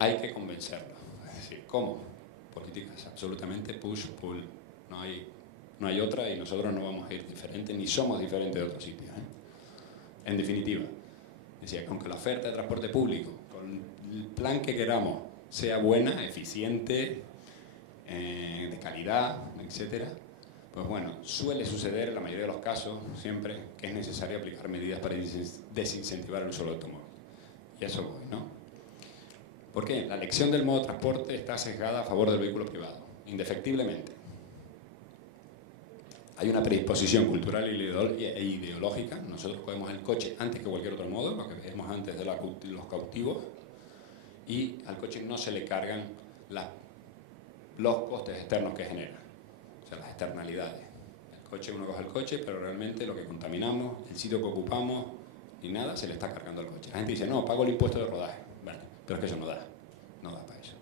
hay que convencerlo. Es decir, ¿cómo? Políticas absolutamente push-pull. No hay otra y nosotros no vamos a ir diferentes, ni somos diferentes de otros sitios, ¿eh? En definitiva, decía, aunque la oferta de transporte público, con el plan que queramos, sea buena, eficiente, de calidad, etcétera, pues bueno, suele suceder en la mayoría de los casos, siempre, que es necesario aplicar medidas para desincentivar el uso del automóvil. Y a eso voy, ¿no? ¿Por qué? La elección del modo de transporte está sesgada a favor del vehículo privado, indefectiblemente. Hay una predisposición cultural e ideológica. Nosotros cogemos el coche antes que cualquier otro modo, lo que vemos antes de los cautivos, y al coche no se le cargan los costes externos que genera, o sea, las externalidades. El coche, uno coge el coche, pero realmente lo que contaminamos, el sitio que ocupamos, ni nada, se le está cargando al coche. La gente dice, no, pago el impuesto de rodaje. Vale, pero es que eso no da para eso.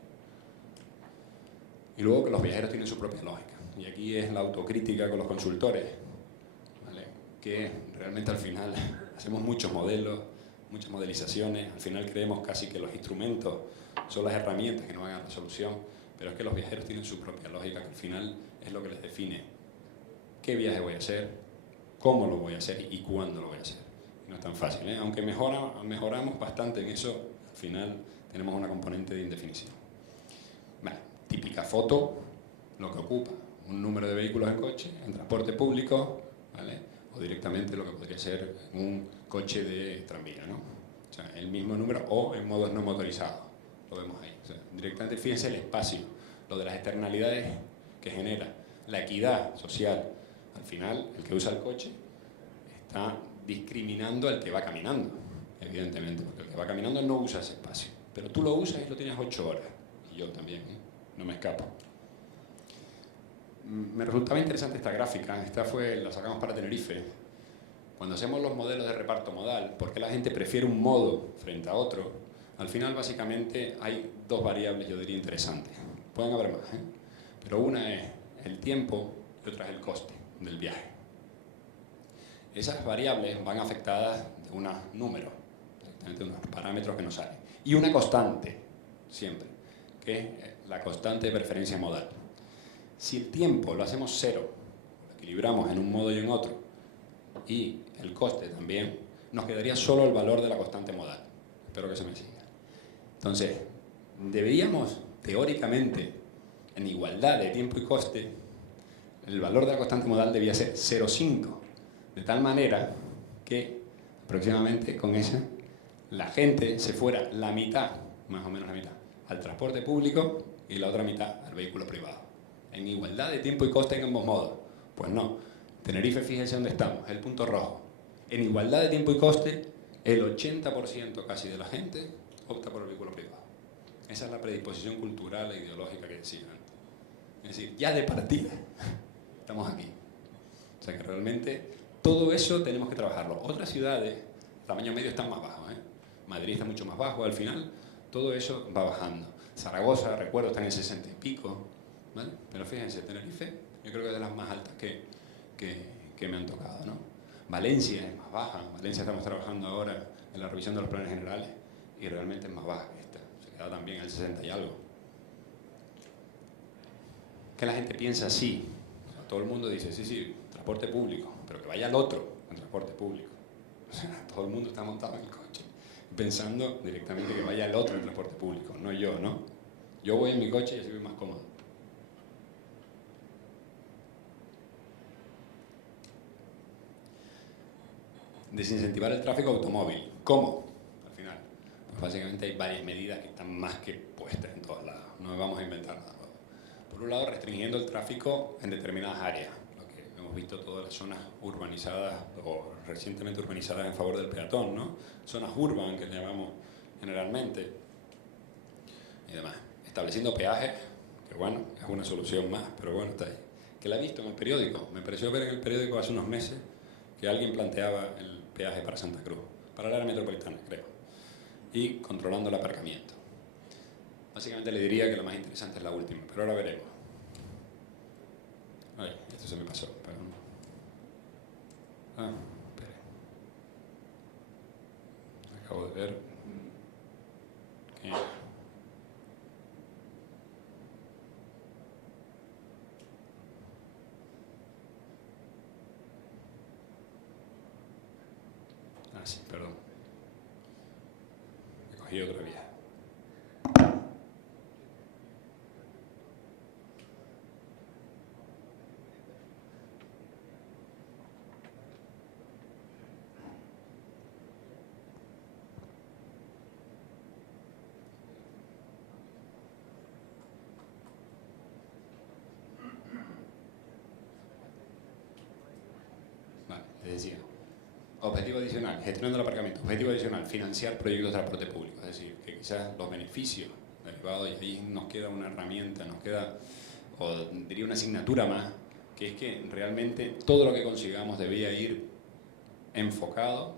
Y luego que los viajeros tienen su propia lógica. Y aquí es la autocrítica con los consultores, ¿vale? Que realmente al final hacemos muchos modelos, muchas modelizaciones, al final creemos casi que los instrumentos son las herramientas que nos van a dar la solución, pero es que los viajeros tienen su propia lógica, que al final es lo que les define qué viaje voy a hacer, cómo lo voy a hacer y cuándo lo voy a hacer. No es tan fácil, ¿eh? Aunque mejoramos bastante en eso, al final tenemos una componente de indefinición. Vale, típica foto, lo que ocupa, un número de vehículos en coche, en transporte público, ¿vale? O directamente lo que podría ser un coche de tranvía, ¿no? O sea, el mismo número o en modos no motorizados, lo vemos ahí. O sea, directamente fíjense el espacio, lo de las externalidades que genera, la equidad social. Al final, el que usa el coche está discriminando al que va caminando, evidentemente, porque el que va caminando no usa ese espacio. Pero tú lo usas y lo tienes 8 horas, y yo también, ¿eh? No me escapo. Me resultaba interesante esta gráfica, la sacamos para Tenerife. Cuando hacemos los modelos de reparto modal, ¿por qué la gente prefiere un modo frente a otro? Al final, básicamente, hay dos variables, yo diría, interesantes. Pueden haber más, ¿eh? Pero una es el tiempo y otra es el coste del viaje. Esas variables van afectadas de unos números, de unos parámetros que nos salen. Y una constante, siempre, que es la constante de preferencia modal. Si el tiempo lo hacemos cero, lo equilibramos en un modo y en otro, y el coste también, nos quedaría solo el valor de la constante modal. Espero que se me siga. Entonces, deberíamos, teóricamente, en igualdad de tiempo y coste, el valor de la constante modal debía ser 0,5, de tal manera que aproximadamente con esa la gente se fuera la mitad, más o menos la mitad, al transporte público y la otra mitad al vehículo privado. En igualdad de tiempo y coste en ambos modos. Pues no. Tenerife, fíjense dónde estamos, el punto rojo. En igualdad de tiempo y coste, el 80% casi de la gente opta por el vehículo privado. Esa es la predisposición cultural e ideológica que decía antes. Es decir, ya de partida estamos aquí. O sea que realmente todo eso tenemos que trabajarlo. Otras ciudades, tamaño medio, están más bajos, ¿eh? Madrid está mucho más bajo, al final todo eso va bajando. Zaragoza, recuerdo, está en el 60 y pico, ¿vale? Pero fíjense, Tenerife, yo creo que es de las más altas que me han tocado, ¿no? Valencia es más baja. Valencia estamos trabajando ahora en la revisión de los planes generales y realmente es más baja que esta. Se queda también en el 60 y algo. Que la gente piensa así. O sea, todo el mundo dice, sí, transporte público, pero que vaya al otro en transporte público. O sea, todo el mundo está montado en el coche pensando directamente que vaya al otro en transporte público, no yo, ¿no? Yo voy en mi coche y así voy más cómodo. Desincentivar el tráfico automóvil. ¿Cómo? Al final, pues básicamente hay varias medidas que están más que puestas en todos lados. No vamos a inventar nada. Por un lado, restringiendo el tráfico en determinadas áreas. Lo que hemos visto todas las zonas urbanizadas o recientemente urbanizadas en favor del peatón, ¿no? Zonas urban que le llamamos generalmente. Y demás. Estableciendo peajes, que bueno, es una solución más, pero bueno, está ahí. Que la he visto en el periódico. Me pareció ver en el periódico hace unos meses que alguien planteaba el peaje para Santa Cruz, para el área metropolitana, creo, y controlando el aparcamiento. Básicamente le diría que lo más interesante es la última, pero ahora veremos. Ay, esto se me pasó, pero no. Espere. Acabo de ver que casi, perdón. He cogido otra vía. Vale, te decía. Objetivo adicional, gestionando el aparcamiento. Objetivo adicional, financiar proyectos de transporte público. Es decir, que quizás los beneficios derivados, y ahí nos queda una herramienta, nos queda, o diría una asignatura más, que es que realmente todo lo que consigamos debía ir enfocado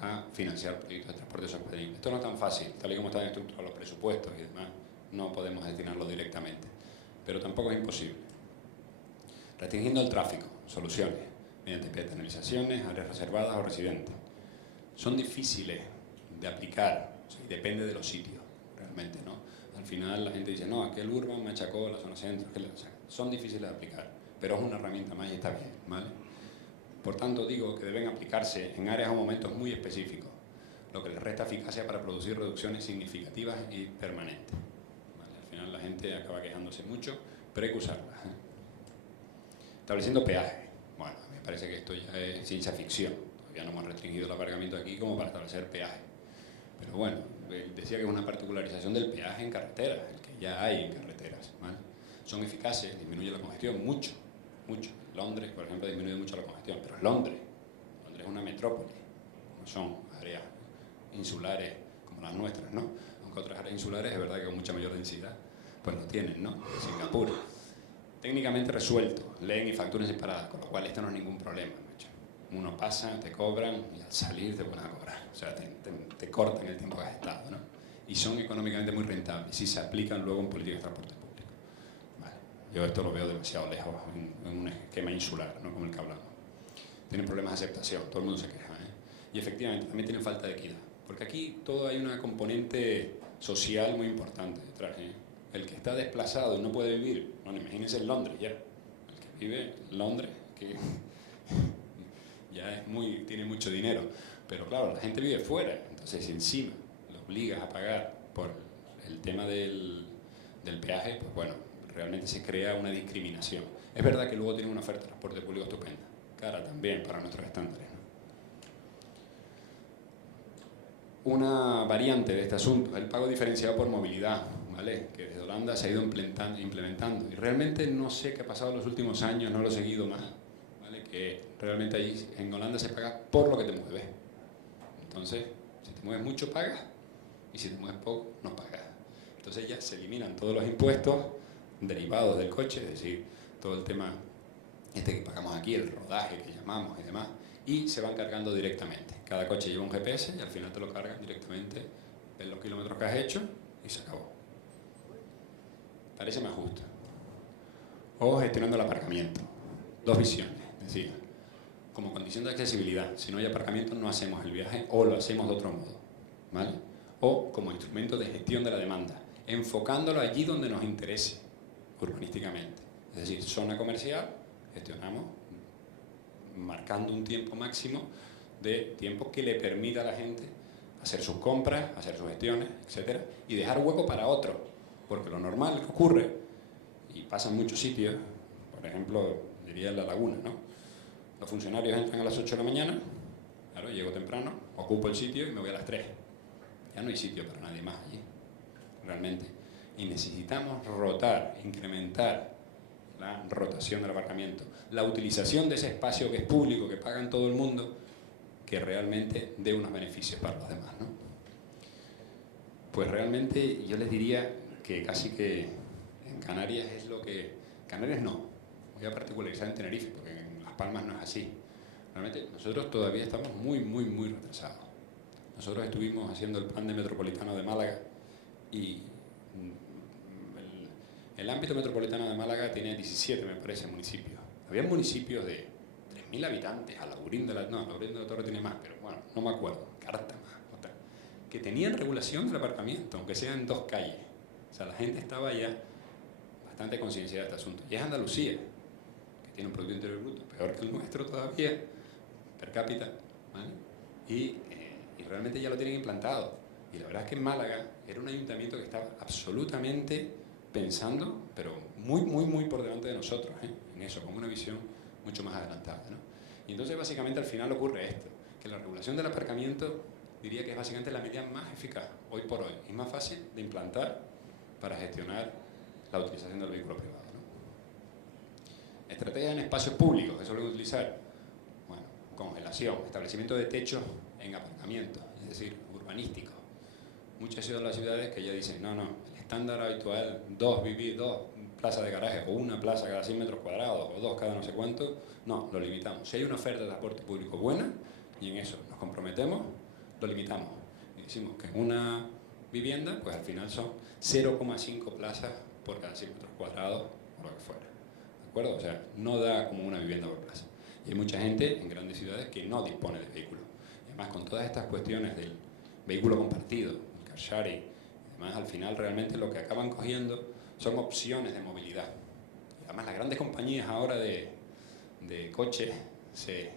a financiar proyectos de transporte sostenible. Esto no es tan fácil, tal y como están estructurados los presupuestos y demás, no podemos destinarlo directamente, pero tampoco es imposible. Restringiendo el tráfico, soluciones, mediante peatonalizaciones, áreas reservadas o residentes. Son difíciles de aplicar, o sea, depende de los sitios, realmente, ¿no? Al final la gente dice, no, aquel urban me achacó la zona centro, o sea, son difíciles de aplicar, pero es una herramienta más y está bien, ¿vale? Por tanto, digo que deben aplicarse en áreas o momentos muy específicos, lo que les resta eficacia para producir reducciones significativas y permanentes. ¿Vale? Al final la gente acaba quejándose mucho, pero hay que usarlas. Estableciendo peajes. Bueno, me parece que esto ya es ciencia ficción. Todavía no hemos restringido el aparcamiento aquí como para establecer peajes. Pero bueno, decía que es una particularización del peaje en carreteras, el que ya hay en carreteras, ¿vale? Son eficaces, disminuye la congestión mucho, mucho. Londres, por ejemplo, disminuye mucho la congestión, pero es Londres. Londres es una metrópoli, no son áreas insulares como las nuestras, ¿no? Aunque otras áreas insulares es verdad que con mucha mayor densidad, pues lo tienen, ¿no? Singapur. Técnicamente resuelto, leen y facturan separadas, con lo cual esto no es ningún problema. Uno pasa, te cobran y al salir te van a cobrar. O sea, te cortan el tiempo que has estado, ¿no? Y son económicamente muy rentables si se aplican luego en políticas de transporte público. Vale. Yo esto lo veo demasiado lejos en un esquema insular, ¿no? Como el que hablamos. Tienen problemas de aceptación, todo el mundo se queja, ¿eh? Y efectivamente también tienen falta de equidad. Porque aquí todo hay una componente social muy importante detrás, ¿eh? El que está desplazado y no puede vivir, bueno, imagínense en Londres ya. El que vive en Londres, que ya es tiene mucho dinero, pero claro, la gente vive fuera, entonces si encima lo obligas a pagar por el tema del peaje, pues bueno, realmente se crea una discriminación. Es verdad que luego tienen una oferta de transporte público estupenda, cara también para nuestros estándares, ¿no? Una variante de este asunto, el pago diferenciado por movilidad, ¿vale? Que desde Holanda se ha ido implementando, y realmente no sé qué ha pasado en los últimos años, no lo he seguido más, ¿vale? Que realmente allí en Holanda se paga por lo que te mueves. Entonces, si te mueves mucho pagas, y si te mueves poco no pagas. Entonces ya se eliminan todos los impuestos derivados del coche, es decir, todo el tema que pagamos aquí, el rodaje que llamamos y demás, y se van cargando directamente. Cada coche lleva un GPS y al final te lo cargan directamente, ves los kilómetros que has hecho y se acabó. Parece más justo. O gestionando el aparcamiento. Dos visiones, es decir, como condición de accesibilidad, si no hay aparcamiento no hacemos el viaje o lo hacemos de otro modo, ¿vale? O como instrumento de gestión de la demanda, enfocándolo allí donde nos interese urbanísticamente. Es decir, zona comercial, gestionamos marcando un tiempo máximo de tiempo que le permita a la gente hacer sus compras, hacer sus gestiones, etcétera, y dejar hueco para otro, porque lo normal que ocurre, y pasa en muchos sitios, por ejemplo, diría en La Laguna, ¿no? Los funcionarios entran a las 8 de la mañana, claro, llego temprano, ocupo el sitio y me voy a las 3. Ya no hay sitio para nadie más allí, realmente. Y necesitamos rotar, incrementar la rotación del aparcamiento, la utilización de ese espacio que es público, que pagan todo el mundo, que realmente dé unos beneficios para los demás, ¿no? Pues realmente yo les diría que casi que en Canarias es lo que... Canarias no, voy a particularizar en Tenerife, porque en Las Palmas no es así. Realmente nosotros todavía estamos muy retrasados. Nosotros estuvimos haciendo el plan de metropolitano de Málaga y el ámbito metropolitano de Málaga tiene 17, me parece, municipios. Había municipios de 3.000 habitantes, Alaurín de la Torre tiene más, pero bueno, no me acuerdo, Cártama, otra, que tenían regulación del aparcamiento, aunque sea en 2 calles. O sea, la gente estaba ya bastante concienciada de este asunto. Y es Andalucía, que tiene un Producto Interior Bruto peor que el nuestro todavía, per cápita, ¿vale? Y realmente ya lo tienen implantado. Y la verdad es que en Málaga era un ayuntamiento que estaba absolutamente pensando, pero muy por delante de nosotros, en eso, con una visión mucho más adelantada, ¿no? Y entonces básicamente al final ocurre esto, que la regulación del aparcamiento diría que es básicamente la medida más eficaz hoy por hoy y más fácil de implantar para gestionar la utilización del vehículo privado, ¿no? Estrategias en espacios públicos que suelen utilizar, bueno, congelación, establecimiento de techos en aparcamientos, es decir, urbanísticos. Muchas de las ciudades que ya dicen, no, el estándar habitual, dos plazas de garaje o una plaza cada 100 metros cuadrados o dos cada no sé cuánto, no, lo limitamos. Si hay una oferta de transporte público buena y en eso nos comprometemos, lo limitamos. Y decimos que en una vivienda, pues al final son 0,5 plazas por cada 100 metros cuadrados o lo que fuera. ¿De acuerdo? O sea, no da como una vivienda por plaza. Y hay mucha gente en grandes ciudades que no dispone de vehículo. Y además, con todas estas cuestiones del vehículo compartido, el car sharing, además al final realmente lo que acaban cogiendo son opciones de movilidad. Y además las grandes compañías ahora de coches se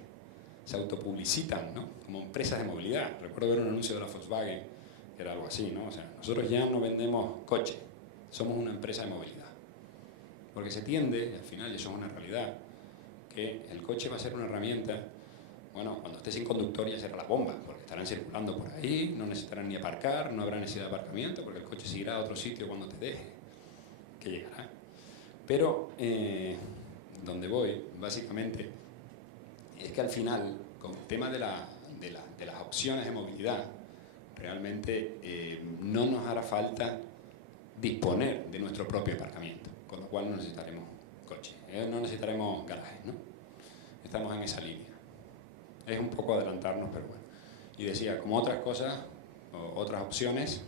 autopublicitan, ¿no? Como empresas de movilidad. Recuerdo ver un anuncio de la Volkswagen que era algo así, ¿no? O sea, nosotros ya no vendemos coches, somos una empresa de movilidad. Porque se tiende, al final, y eso es una realidad, que el coche va a ser una herramienta, bueno, cuando esté sin conductor ya será la bomba, porque estarán circulando por ahí, no necesitarán ni aparcar, no habrá necesidad de aparcamiento, porque el coche se irá a otro sitio cuando te deje, que llegará. Pero, donde voy, básicamente, es que al final, con el tema de las opciones de movilidad, realmente no nos hará falta disponer de nuestro propio aparcamiento, con lo cual no necesitaremos coche, no necesitaremos garajes, ¿no? Estamos en esa línea. Es un poco adelantarnos, pero bueno. Y decía, como otras cosas, o otras opciones,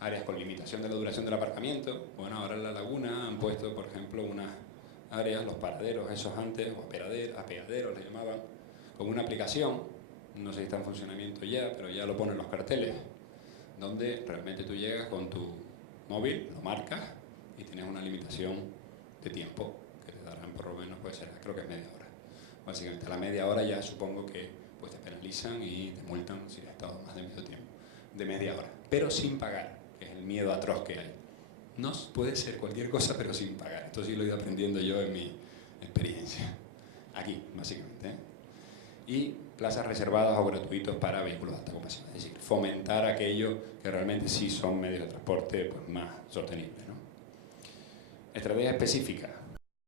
áreas con limitación de la duración del aparcamiento. Bueno, ahora en La Laguna han puesto, por ejemplo, unas áreas, los paraderos, esos antes, o apeaderos le llamaban, con una aplicación, no sé si está en funcionamiento ya, pero ya lo ponen los carteles, donde realmente tú llegas con tu móvil, lo marcas y tienes una limitación de tiempo, que te darán por lo menos, puede ser, creo que es media hora. Básicamente a la media hora ya supongo que pues te penalizan y te multan si has estado más de media hora, pero sin pagar, que es el miedo atroz que hay. No puede ser cualquier cosa, pero sin pagar. Esto sí lo he ido aprendiendo yo en mi experiencia. Aquí, básicamente, ¿eh? Y plazas reservadas o gratuitos para vehículos de alta capacidad. Es decir, fomentar aquello que realmente sí son medios de transporte pues, más sostenibles, ¿no? Estrategia específica.